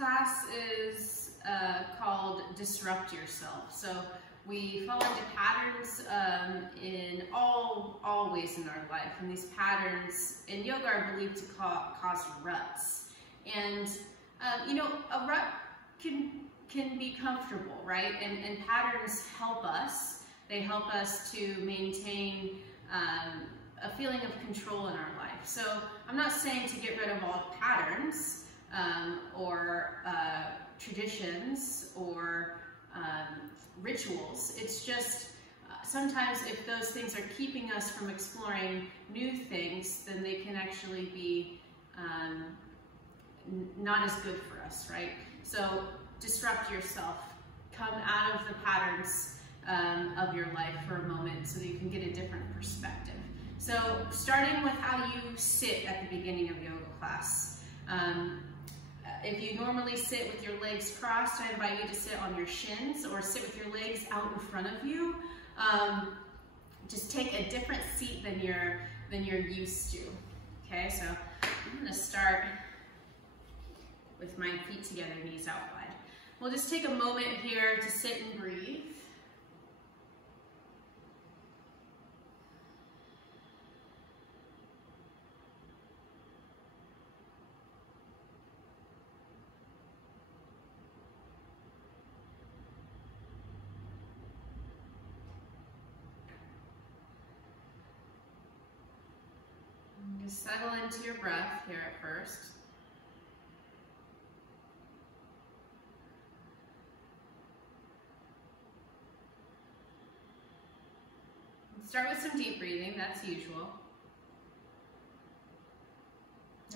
class is called Disrupt Yourself. So we fall into patterns in all ways in our life, and these patterns in yoga are believed to cause ruts. And you know, a rut can be comfortable, right? And patterns help us. They help us to maintain a feeling of control in our life. So I'm not saying to get rid of all patterns or traditions or rituals. It's just sometimes if those things are keeping us from exploring new things, then they can actually be not as good for us, right? So disrupt yourself. Come out of the patterns of your life for a moment so that you can get a different perspective. So starting with how you sit at the beginning of yoga class. If you normally sit with your legs crossed, I invite you to sit on your shins or sit with your legs out in front of you. Just take a different seat than you're used to. Okay, so I'm gonna start with my feet together, knees out wide. We'll just take a moment here to sit and breathe. Just settle into your breath here at first. Start with some deep breathing, that's usual.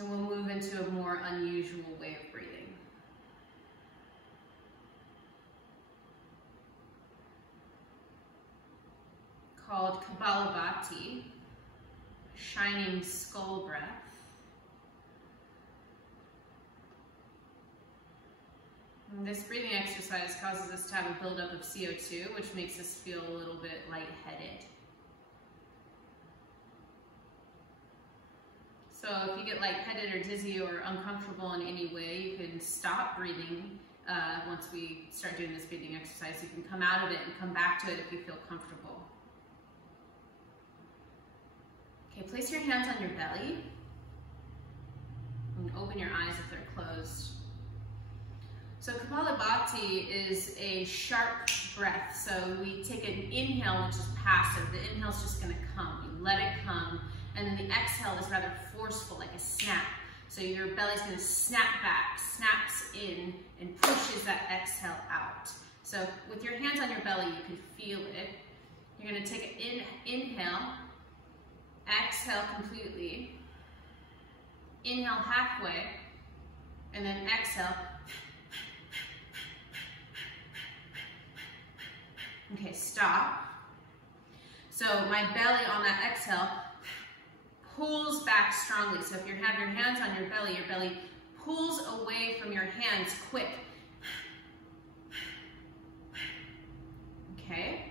And we'll move into a more unusual way of breathing. Called Kapalabhati, shining skull breath. And this breathing exercise causes us to have a buildup of CO2, which makes us feel a little bit lightheaded. So if you get lightheaded or dizzy or uncomfortable in any way, you can stop breathing once we start doing this breathing exercise. You can come out of it and come back to it if you feel comfortable. Okay, place your hands on your belly and open your eyes if they're closed. So Kapalabhati is a sharp breath. So we take an inhale, which is passive. The inhale is just going to come. You let it come. And then the exhale is rather forceful, like a snap. So your belly's going to snap back, snaps in, and pushes that exhale out. So with your hands on your belly, you can feel it. You're going to take an inhale, exhale completely, inhale halfway, and then exhale. Okay, stop. So my belly on that exhale pulls back strongly. So if you have your hands on your belly pulls away from your hands quick. Okay?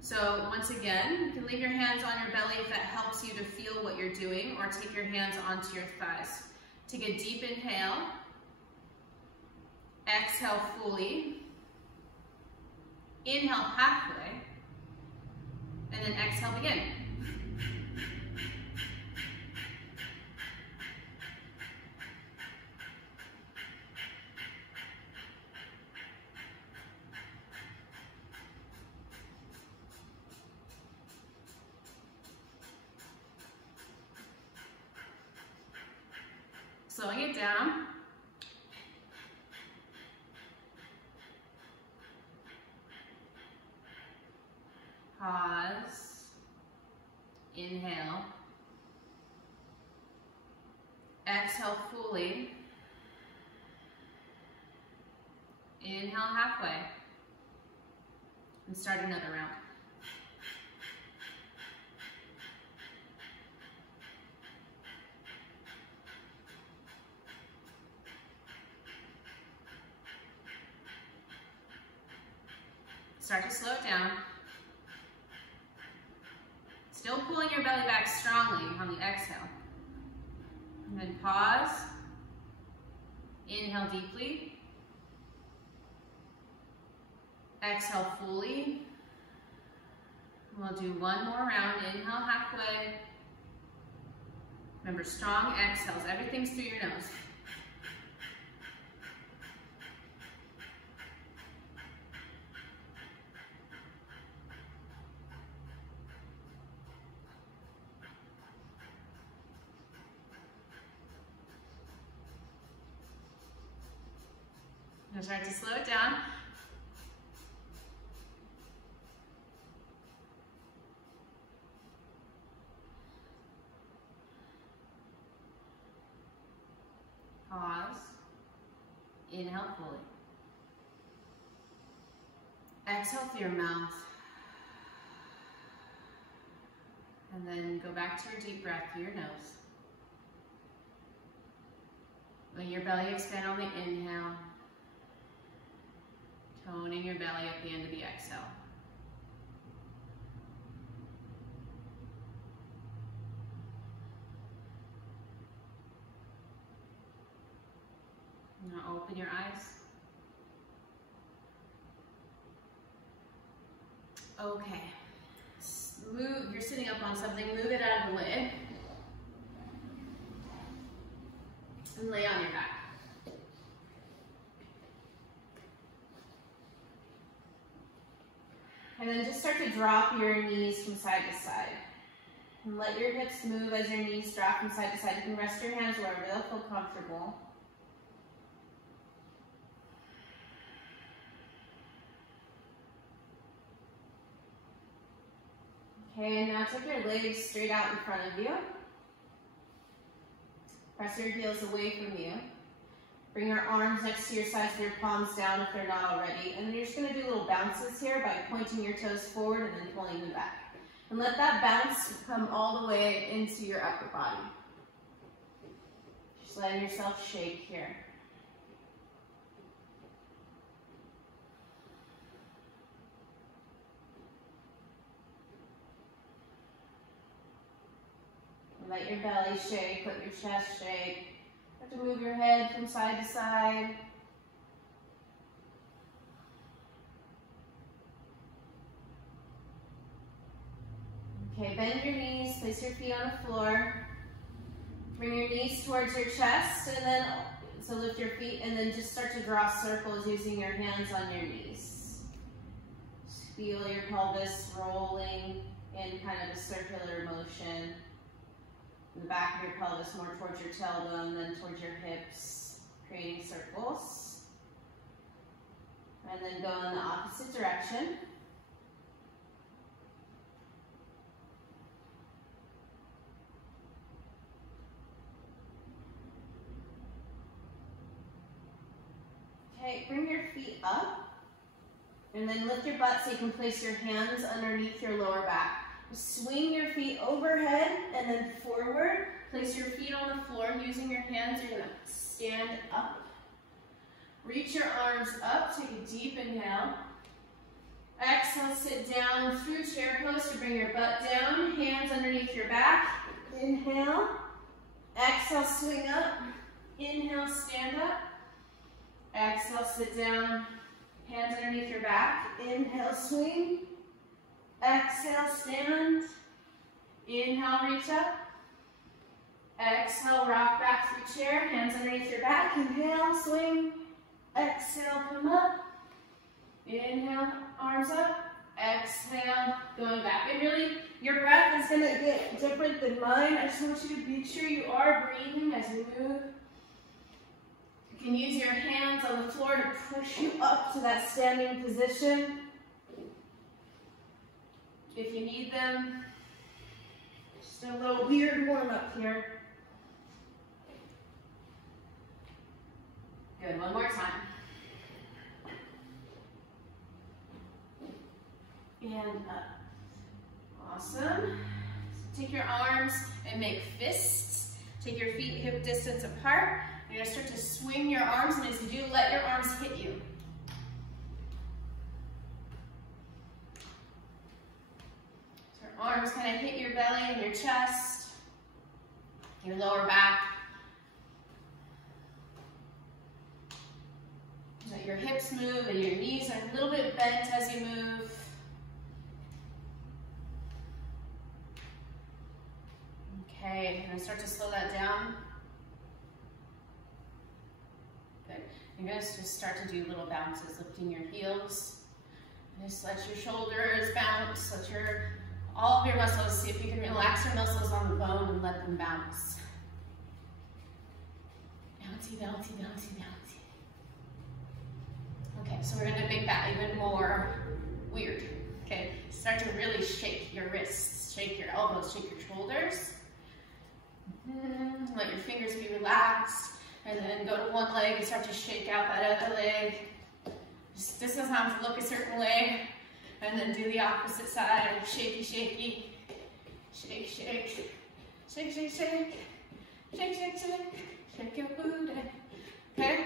So once again, you can leave your hands on your belly if that helps you to feel what you're doing, or take your hands onto your thighs. Take a deep inhale. Exhale fully. Inhale halfway. And then exhale again. Slowing it down. Pause. Inhale. Exhale fully. Inhale halfway. And start another round. Start to slow it down. Still pulling your belly back strongly on the exhale. And then pause. Inhale deeply. Exhale fully. We'll do one more round. Inhale halfway. Remember, strong exhales. Everything's through your nose. I'm going to start to slow it down. Pause. Inhale fully. Exhale through your mouth. And then go back to your deep breath through your nose. Let your belly expand on the inhale. Toning your belly at the end of the exhale. Now open your eyes. Okay. Move, you're sitting up on something, move it out of the way. And lay on your back. And then just start to drop your knees from side to side. And let your hips move as your knees drop from side to side. You can rest your hands wherever they'll feel comfortable. Okay, and now take your legs straight out in front of you. Press your heels away from you. Bring your arms next to your sides and your palms down if they're not already. And then you're just going to do little bounces here by pointing your toes forward and then pulling them back. And let that bounce come all the way into your upper body. Just letting yourself shake here. Let your belly shake, let your chest shake. You have to move your head from side to side. Okay, bend your knees, place your feet on the floor. Bring your knees towards your chest, and then so lift your feet, and then just start to draw circles using your hands on your knees. Just feel your pelvis rolling in kind of a circular motion. The back of your pelvis more towards your tailbone, then towards your hips, creating circles. And then go in the opposite direction. Okay, bring your feet up, and then lift your butt so you can place your hands underneath your lower back. Swing your feet overhead and then forward. Place your feet on the floor. Using your hands, you're going to stand up. Reach your arms up. Take a deep inhale. Exhale, sit down through chair pose to bring your butt down. Hands underneath your back. Inhale. Exhale, swing up. Inhale, stand up. Exhale, sit down. Hands underneath your back. Inhale, swing. Exhale, stand. Inhale, reach up. Exhale, rock back through chair. Hands underneath your back. Inhale, swing. Exhale, come up. Inhale, arms up. Exhale, going back. And really, your breath is going to get different than mine. I just want you to make sure you are breathing as you move. You can use your hands on the floor to push you up to that standing position. If you need them, just a little weird warm up here. Good, one more time. And up. Awesome. Take your arms and make fists. Take your feet hip distance apart. You're going to start to swing your arms, and as you do, let your arms hit you. Arms kind of hit your belly and your chest, your lower back. Your hips move and your knees are a little bit bent as you move. Okay, and start to slow that down. Good. You're going to just start to do little bounces, lifting your heels. Just let your shoulders bounce, let all of your muscles, see if you can relax your muscles on the bone and let them bounce. Bouncy, bouncy, bouncy, bouncy. Okay, so we're gonna make that even more weird. Okay, start to really shake your wrists, shake your elbows, shake your shoulders. Let your fingers be relaxed, and then go to one leg and start to shake out that other leg. This doesn't have to look a certain way, and then do the opposite side. Shaky, shaky, shake, shake, shake, shake, shake, shake, shake, shake, shake your booty. Okay.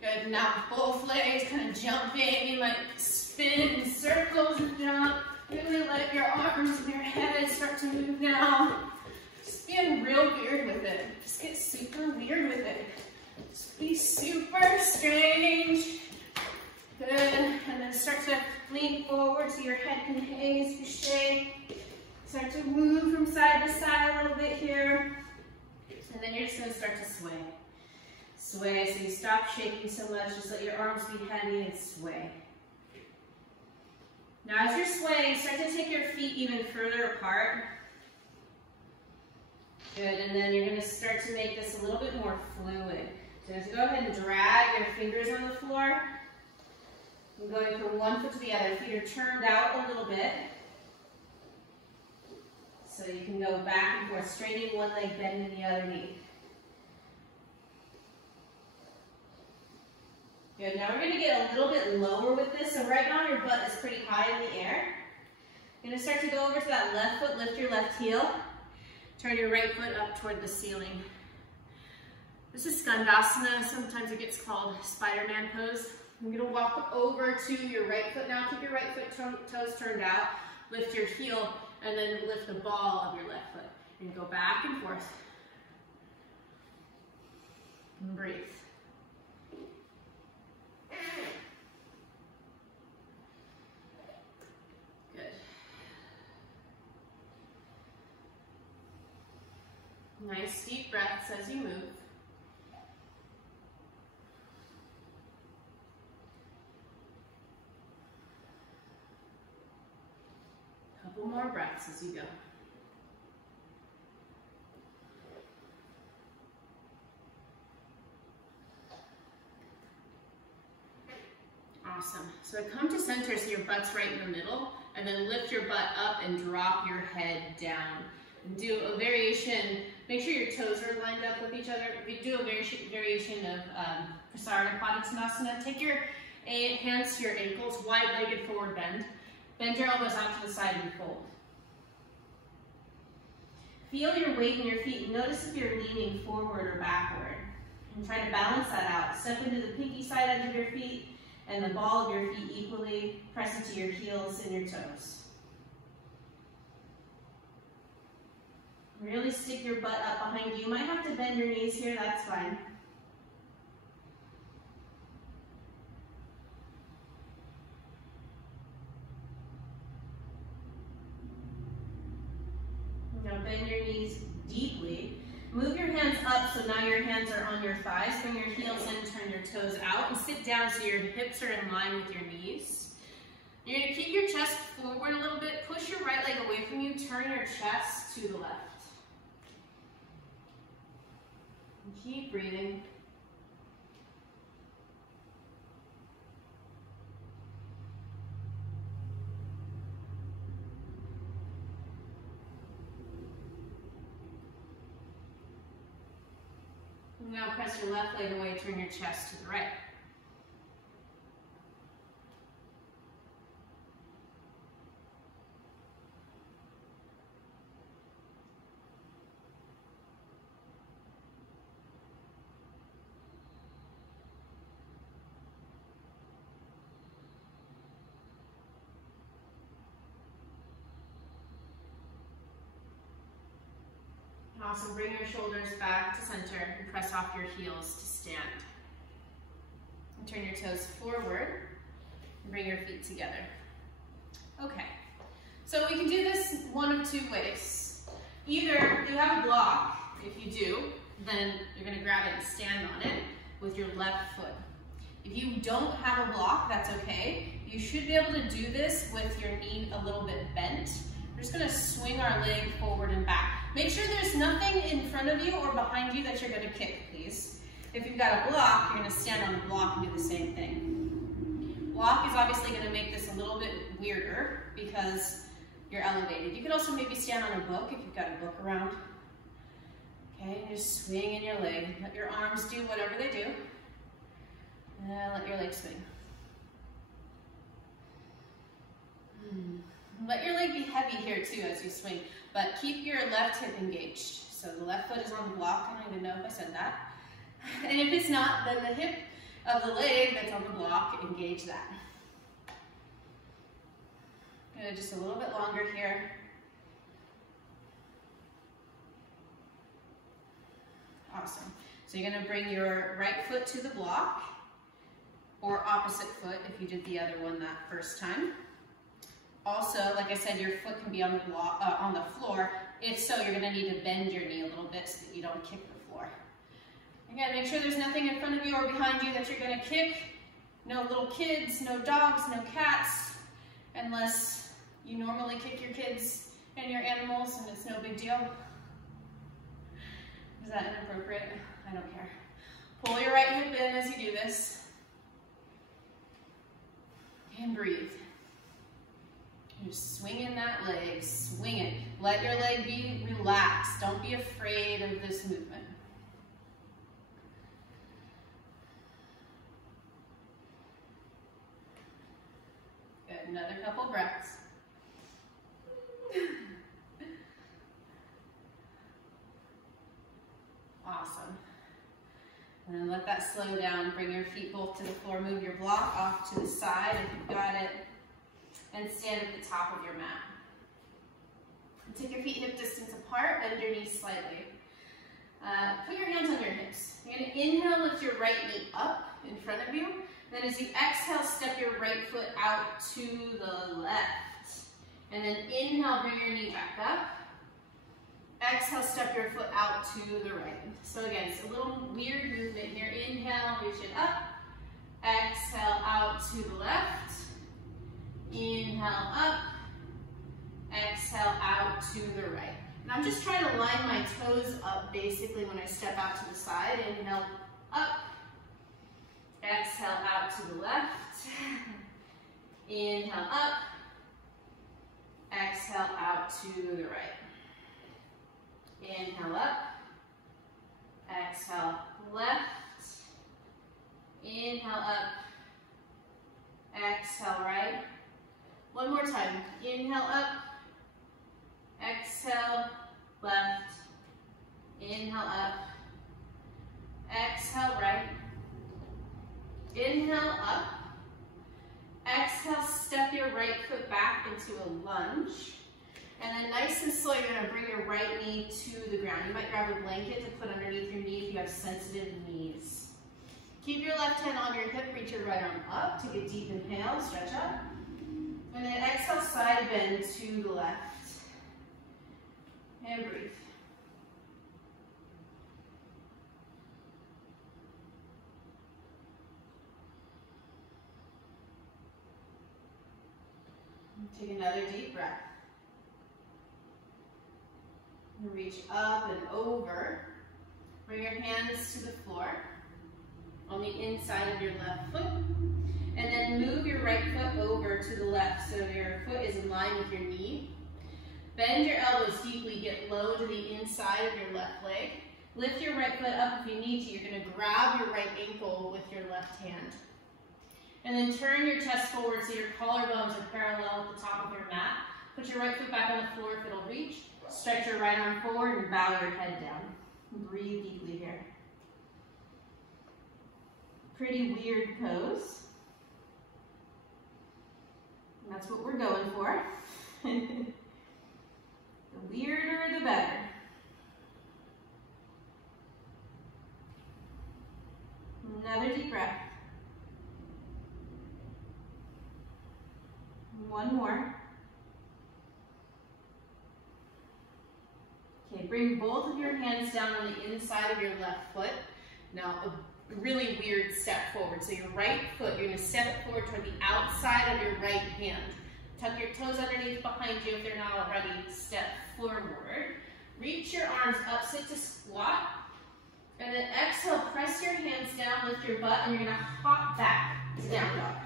Good. Now both legs kind of jumping. You might spin in circles and jump. Really let your arms and your head start to move now. Just get real weird with it. Just get super weird with it. Just be super strange. Good. And then start to lean forward so your head can hang as you shake. Start to move from side to side a little bit here. And then you're just going to start to sway. Sway, so you stop shaking so much, just let your arms be heavy and sway. Now as you're swaying, start to take your feet even further apart. Good, and then you're going to start to make this a little bit more fluid. So just go ahead and drag your fingers on the floor. I'm going from one foot to the other. Feet are turned out a little bit. So you can go back and forth, straightening one leg, bending the other knee. Good, now we're going to get a little bit lower with this. So right now your butt is pretty high in the air. You're going to start to go over to that left foot, lift your left heel. Turn your right foot up toward the ceiling. This is Skandasana. Sometimes it gets called Spider-Man pose. I'm going to walk over to your right foot now. Keep your right foot toes turned out. Lift your heel and then lift the ball of your left foot. And go back and forth. And breathe. Good. Nice deep breaths as you move. Couple more breaths as you go. Awesome. So come to center so your butt's right in the middle, and then lift your butt up and drop your head down. And do a variation, make sure your toes are lined up with each other. We do a variation of Prasarana Padottanasana. Take your hands to your ankles, wide-legged forward bend. Bend your elbows out to the side and fold. Feel your weight in your feet. Notice if you're leaning forward or backward. And try to balance that out. Step into the pinky side edge of your feet and the ball of your feet equally. Press into your heels and your toes. Really stick your butt up behind you. You might have to bend your knees here, that's fine. Now bend your knees deeply. Move your hands up so now your hands are on your thighs. Bring your heels in, turn your toes out, and sit down so your hips are in line with your knees. You're going to keep your chest forward a little bit. Push your right leg away from you. Turn your chest to the left. And keep breathing. Now press your left leg away, turn your chest to the right. Awesome, bring your shoulders back to center and press off your heels to stand. And turn your toes forward. And bring your feet together. Okay. So we can do this one of two ways. Either you have a block. If you do, then you're going to grab it and stand on it with your left foot. If you don't have a block, that's okay. You should be able to do this with your knee a little bit bent. We're just going to swing our leg forward and back. Make sure there's nothing in front of you or behind you that you're going to kick, please. If you've got a block, you're going to stand on the block and do the same thing. Block is obviously going to make this a little bit weirder because you're elevated. You could also maybe stand on a book if you've got a book around. Okay, and just swing in your leg. Let your arms do whatever they do. And let your leg swing. Let your leg be heavy here too as you swing, but keep your left hip engaged. So the left foot is on the block. I don't even know if I said that. And if it's not, then the hip of the leg that's on the block, engage that. Good, just a little bit longer here. Awesome. So you're going to bring your right foot to the block, or opposite foot if you did the other one that first time. Also, like I said, your foot can be on the block, on the floor. If so, you're going to need to bend your knee a little bit so that you don't kick the floor. Again, make sure there's nothing in front of you or behind you that you're going to kick. No little kids, no dogs, no cats, unless you normally kick your kids and your animals and it's no big deal. Is that inappropriate? I don't care. Pull your right hip in as you do this. And breathe. Just swing in that leg, swing it. Let your leg be relaxed. Don't be afraid of this movement. Good, another couple breaths. Awesome. And then let that slow down. Bring your feet both to the floor. Move your block off to the side if you've got it. And stand at the top of your mat. And take your feet hip distance apart, bend your knees slightly. Put your hands on your hips. You're going to inhale, lift your right knee up in front of you. Then as you exhale, step your right foot out to the left. And then inhale, bring your knee back up. Exhale, step your foot out to the right. So again, it's a little weird movement here. Inhale, reach it up. Exhale, out to the left. Inhale up. Exhale out to the right. And I'm just trying to line my toes up basically when I step out to the side. Inhale up. Exhale out to the left. Inhale up. Exhale out to the right. Inhale up. Exhale left. Inhale up. Exhale right. One more time. Inhale up. Exhale left. Inhale up. Exhale right. Inhale up. Exhale, step your right foot back into a lunge. And then nice and slow, you're going to bring your right knee to the ground. You might grab a blanket to put underneath your knee if you have sensitive knees. Keep your left hand on your hip, reach your right arm up. Take a deep inhale, stretch up. And then exhale, side bend to the left. And breathe. Take another deep breath. And reach up and over. Bring your hands to the floor on the inside of your left foot. And then move your right foot over to the left so your foot is in line with your knee. Bend your elbows deeply, get low to the inside of your left leg. Lift your right foot up if you need to. You're going to grab your right ankle with your left hand. And then turn your chest forward so your collarbones are parallel at the top of your mat. Put your right foot back on the floor if it'll reach. Stretch your right arm forward and bow your head down. Breathe deeply here. Pretty weird pose. And that's what we're going for. The weirder, the better. Another deep breath. One more. Okay, bring both of your hands down on the inside of your left foot. Now, a really weird step forward. So your right foot, you're gonna step it forward toward the outside of your right hand. Tuck your toes underneath behind you if they're not already. Step forward. Reach your arms up, sit to squat. And then exhale, press your hands down, lift your butt, and you're gonna hop back to down dog.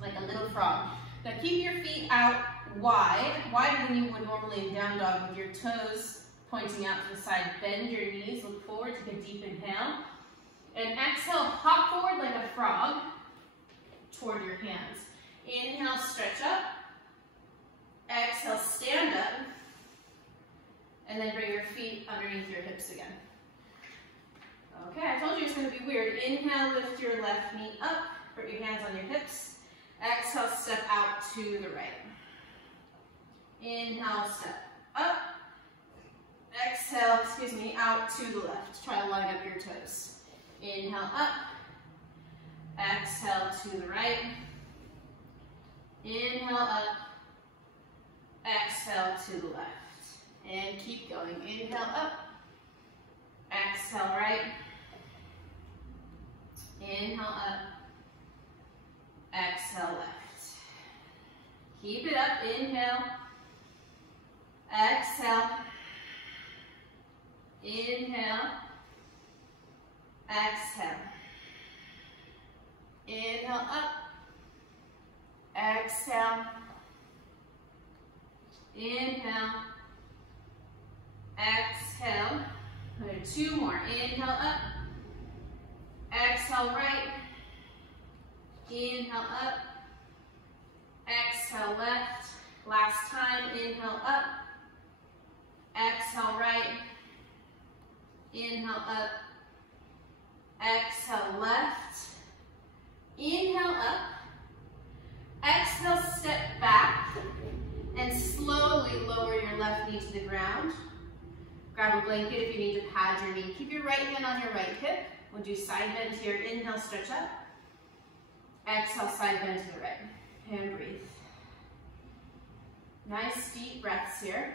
Like a little frog. Now keep your feet out wide, wider than you would normally in down dog, with your toes pointing out to the side. Bend your knees, look forward, take a deep inhale. And exhale, hop forward like a frog toward your hands. Inhale, stretch up. Exhale, stand up. And then bring your feet underneath your hips again. Okay, I told you it's going to be weird. Inhale, lift your left knee up. Put your hands on your hips. Exhale, step out to the right. Inhale, step up. Exhale, out to the left. Try to line up your toes. Inhale, up. Exhale, to the right. Inhale, up. Exhale, to the left. And keep going. Inhale, up. Exhale, right. Inhale, up. Exhale, left. Keep it up. Inhale. Exhale. Inhale. Exhale. Inhale, up. Exhale. Inhale. Exhale. Two more. Inhale, up. Exhale, right. Inhale, up. Exhale, left. Last time. Inhale, up. Exhale, right. Inhale, up. Exhale, left. Inhale, up. Exhale, step back. And slowly lower your left knee to the ground. Grab a blanket if you need to pad your knee. Keep your right hand on your right hip. We'll do side bend here. Inhale, stretch up. Exhale, side bend to the right. And breathe. Nice deep breaths here.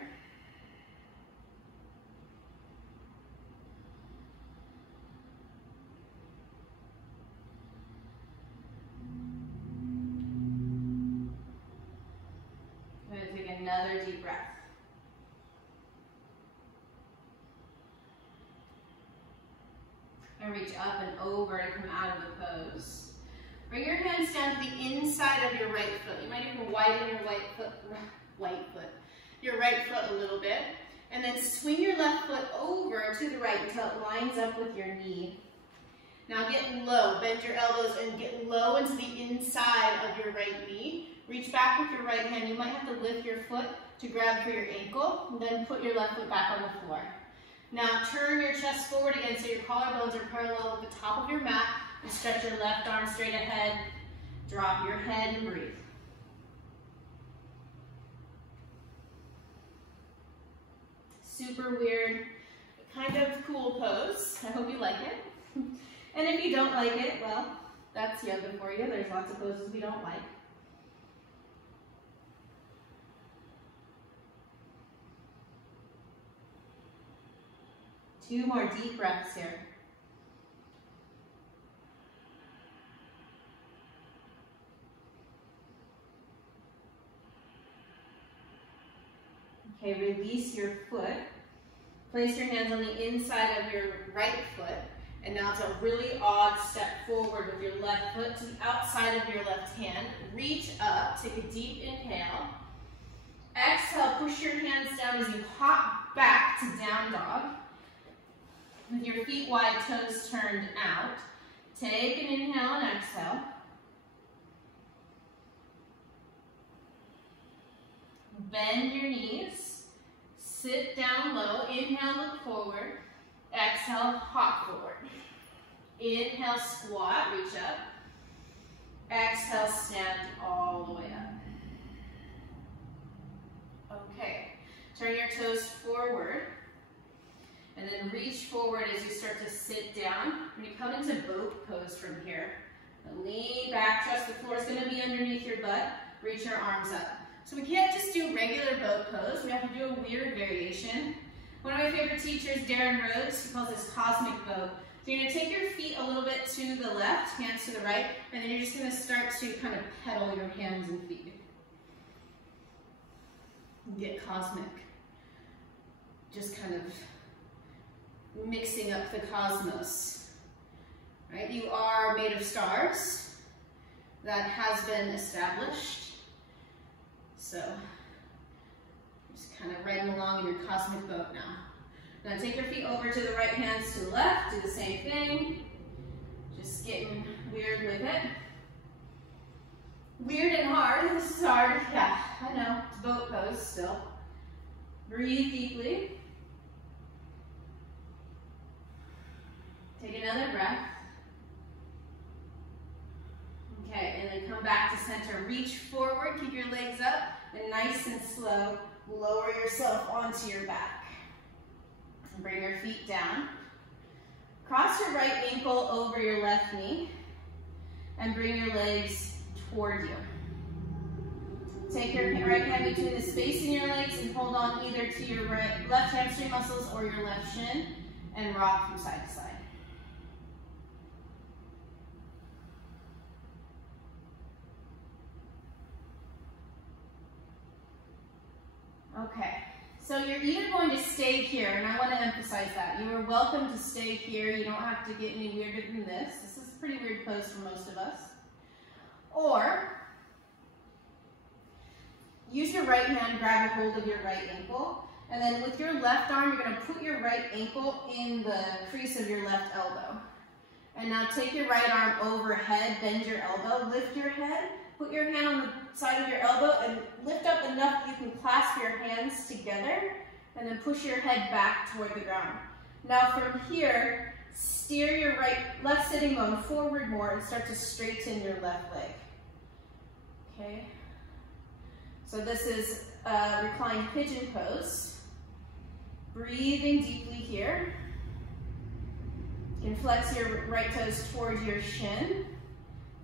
I'm going to take another deep breath. And reach up and over to come out of the pose. Bring your hands down to the inside of your right foot. You might even widen your your right foot a little bit. And then swing your left foot over to the right until it lines up with your knee. Now get low, bend your elbows and get low into the inside of your right knee. Reach back with your right hand. You might have to lift your foot to grab for your ankle, and then put your left foot back on the floor. Now turn your chest forward again so your collarbones are parallel with the top of your mat, and stretch your left arm straight ahead. Drop your head and breathe. Super weird, kind of cool pose. I hope you like it. And if you don't like it, well, that's yoga for you. There's lots of poses we don't like. Two more deep breaths here. Okay, release your foot. Place your hands on the inside of your right foot. And now it's a really odd step forward with your left foot to the outside of your left hand. Reach up, take a deep inhale. Exhale, push your hands down as you hop back to down dog. With your feet wide, toes turned out. Take an inhale and exhale. Bend your knees. Sit down low. Inhale, look forward. Exhale, hop forward. Inhale, squat, reach up. Exhale, stand all the way up. Okay, turn your toes forward. And then reach forward as you start to sit down. When you come into boat pose from here, lean back, trust the floor is going to be underneath your butt. reach our arms up. So we can't just do regular boat pose, we have to do a weird variation. One of my favorite teachers, Darren Rhodes, he calls this cosmic boat. So you're gonna take your feet a little bit to the left, hands to the right, and then you're just gonna start to kind of pedal your hands and feet. Get cosmic. Just kind of mixing up the cosmos. Right? You are made of stars. That has been established. So, just kind of riding along in your cosmic boat now. Now take your feet over to the right, hands to the left. Do the same thing. Just getting weird with it. Weird and hard. This is hard. Yeah, I know. It's boat pose still. Breathe deeply. Take another breath. Okay, and then come back to center. Reach forward, keep your legs up, and nice and slow, lower yourself onto your back. And bring your feet down. Cross your right ankle over your left knee, and bring your legs toward you. Take your right hand between the space in your legs and hold on either to your left hamstring muscles or your left shin, and rock from side to side. Okay, so you're either going to stay here, and I want to emphasize that. You are welcome to stay here. You don't have to get any weirder than this. This is a pretty weird pose for most of us. Or, use your right hand, grab a hold of your right ankle, and then with your left arm, you're going to put your right ankle in the crease of your left elbow. And now take your right arm overhead, bend your elbow, lift your head, put your hand on the side of your elbow and lift up enough that you can clasp your hands together and then push your head back toward the ground. Now from here, steer your left sitting bone forward more and start to straighten your left leg. Okay? So this is a reclined pigeon pose. Breathing deeply here. You can flex your right toes towards your shin.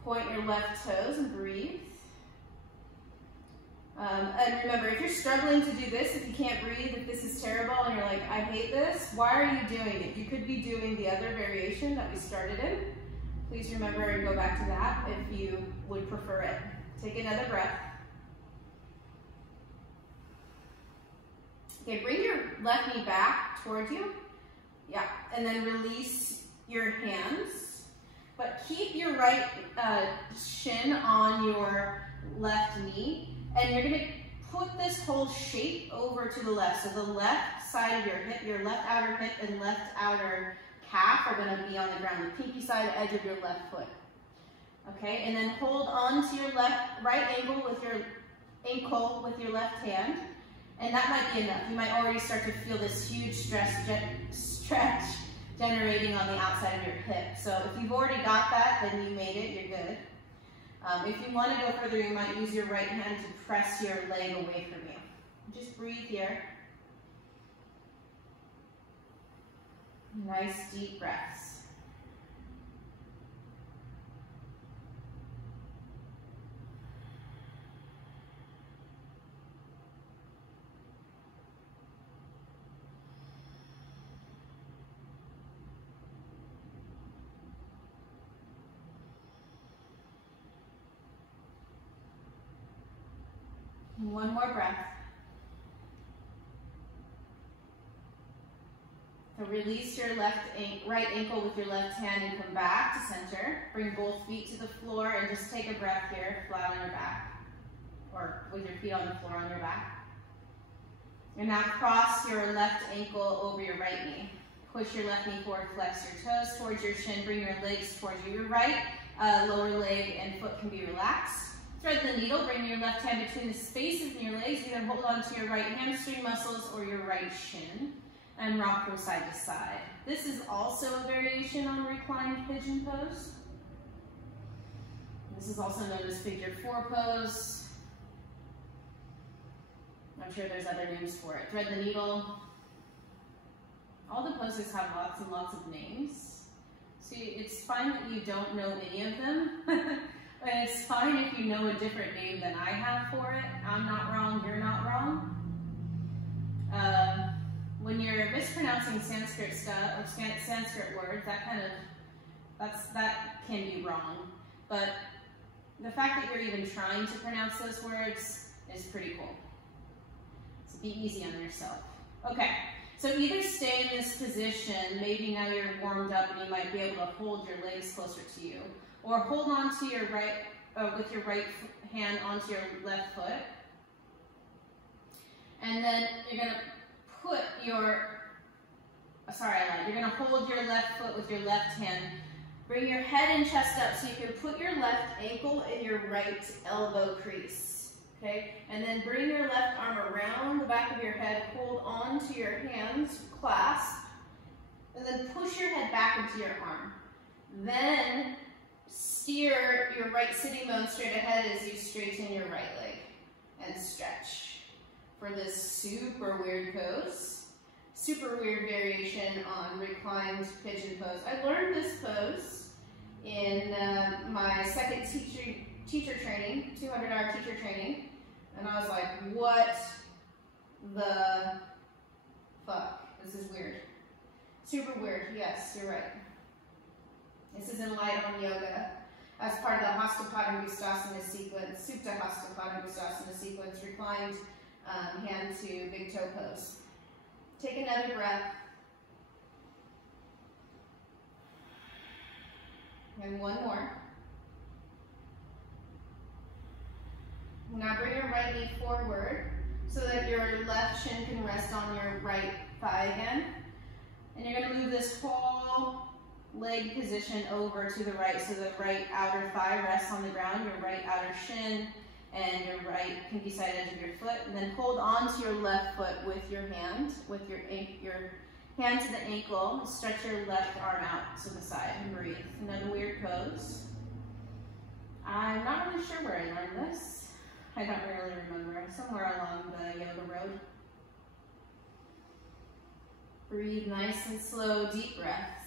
Point your left toes and breathe. And remember, if you're struggling to do this, if you can't breathe, if this is terrible and you're like, I hate this, why are you doing it? You could be doing the other variation that we started in. Please remember and go back to that if you would prefer it. Take another breath. Okay, bring your left knee back towards you. Yeah, and then release your hands. But keep your right shin on your left knee, and you're gonna put this whole shape over to the left. So the left side of your hip, your left outer hip and left outer calf are gonna be on the ground, the pinky side edge of your left foot. Okay, and then hold on to your right ankle with your left hand, and that might be enough. You might already start to feel this huge stretch generating on the outside of your hip. So if you've already got that, then you made it, you're good. If you want to go further, you might use your right hand to press your leg away from you. Just breathe here. Nice deep breaths. One more breath. So release your right ankle with your left hand and come back to center. Bring both feet to the floor and just take a breath here, flat on your back, or with your feet on the floor on your back. And now cross your left ankle over your right knee. Push your left knee forward, flex your toes towards your shin, bring your legs towards you. Your right lower leg and foot can be relaxed. Thread the needle, bring your left hand between the spaces in your legs. You can hold on to your right hamstring muscles or your right shin and rock from side to side. This is also a variation on reclined pigeon pose. This is also known as figure 4 pose. I'm sure there's other names for it. Thread the needle. All the poses have lots and lots of names. See, it's fine that you don't know any of them. And it's fine if you know a different name than I have for it. I'm not wrong, you're not wrong. When you're mispronouncing Sanskrit stuff or Sanskrit words, that can be wrong. But the fact that you're even trying to pronounce those words is pretty cool. So be easy on yourself. Okay, so either stay in this position, maybe now you're warmed up and you might be able to hold your legs closer to you, or hold on to your with your right hand onto your left foot. And then you're gonna put your, you're gonna hold your left foot with your left hand. Bring your head and chest up so you can put your left ankle in your right elbow crease, okay? And then bring your left arm around the back of your head, hold on to your hands, clasp, and then push your head back into your arm. Then steer your right sitting bone straight ahead as you straighten your right leg and stretch for this super weird pose. Super weird variation on reclined pigeon pose. I learned this pose in my second teacher training, 200-hour teacher training, and I was like, what the fuck? This is weird. Super weird, yes, you're right. This is in Light on Yoga as part of the Hastapadamustasana sequence, Supta Hastapadamustasana sequence, reclined hand to big toe pose. Take another breath. And one more. Now bring your right knee forward so that your left shin can rest on your right thigh again. And you're going to move this whole leg position over to the right, so the right outer thigh rests on the ground, your right outer shin, and your right pinky side edge of your foot, and then hold on to your left foot with your hand, with your hand to the ankle. Stretch your left arm out to the side and breathe. Another weird pose. I'm not really sure where I learned this. I don't really remember. Somewhere along the yoga road. Breathe nice and slow, deep breaths.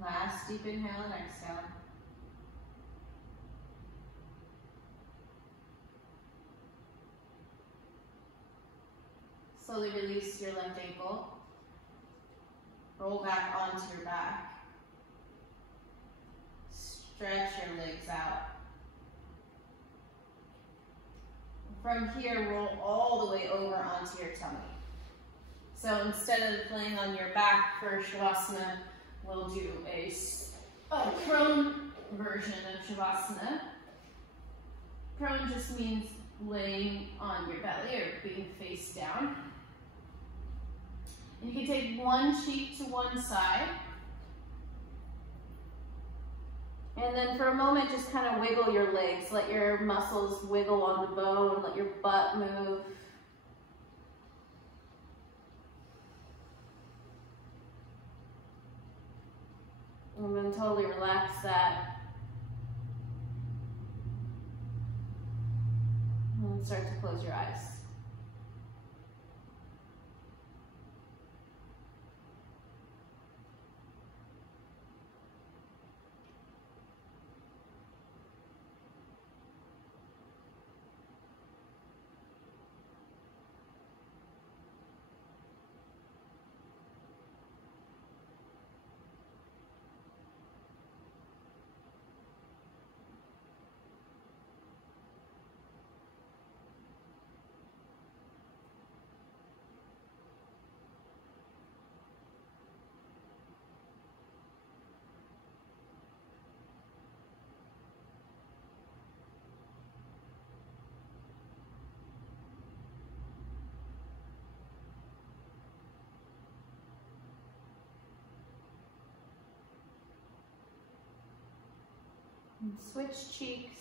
Last deep inhale and exhale. Slowly release your left ankle. Roll back onto your back. Stretch your legs out. From here, roll all the way over onto your tummy. So instead of laying on your back for Shavasana, we'll do a prone version of Shavasana. Prone just means laying on your belly or being face down. And you can take one cheek to one side. And then for a moment, just kind of wiggle your legs. Let your muscles wiggle on the bone. Let your butt move. And then totally relax that. And then start to close your eyes. And switch cheeks.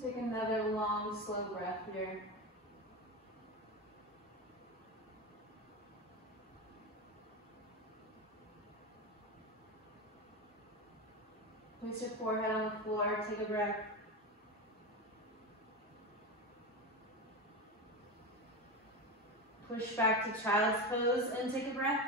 Take another long, slow breath here. Place your forehead on the floor, take a breath. Push back to child's pose and take a breath.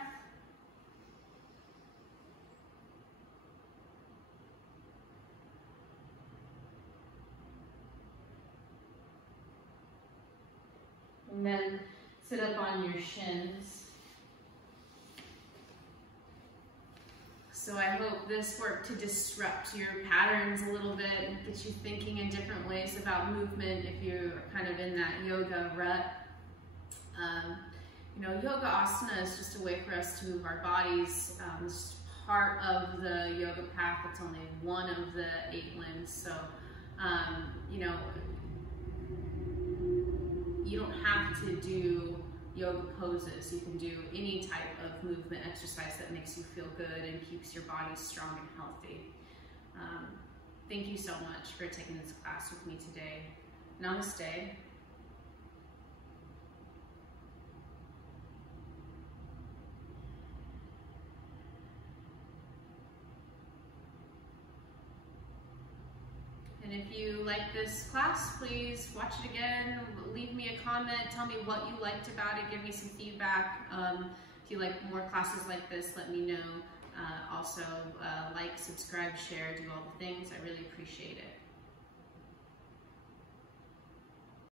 And then sit up on your shins. So I hope this worked to disrupt your patterns a little bit and get you thinking in different ways about movement if you're kind of in that yoga rut. You know, yoga asana is just a way for us to move our bodies. It's just part of the yoga path. It's only one of the 8 limbs. So, you know, you don't have to do yoga poses. You can do any type of movement exercise that makes you feel good and keeps your body strong and healthy. Thank you so much for taking this class with me today. Namaste. And if you like this class, please watch it again, leave me a comment, tell me what you liked about it, give me some feedback. If you like more classes like this, let me know. Also, like, subscribe, share, do all the things. I really appreciate it.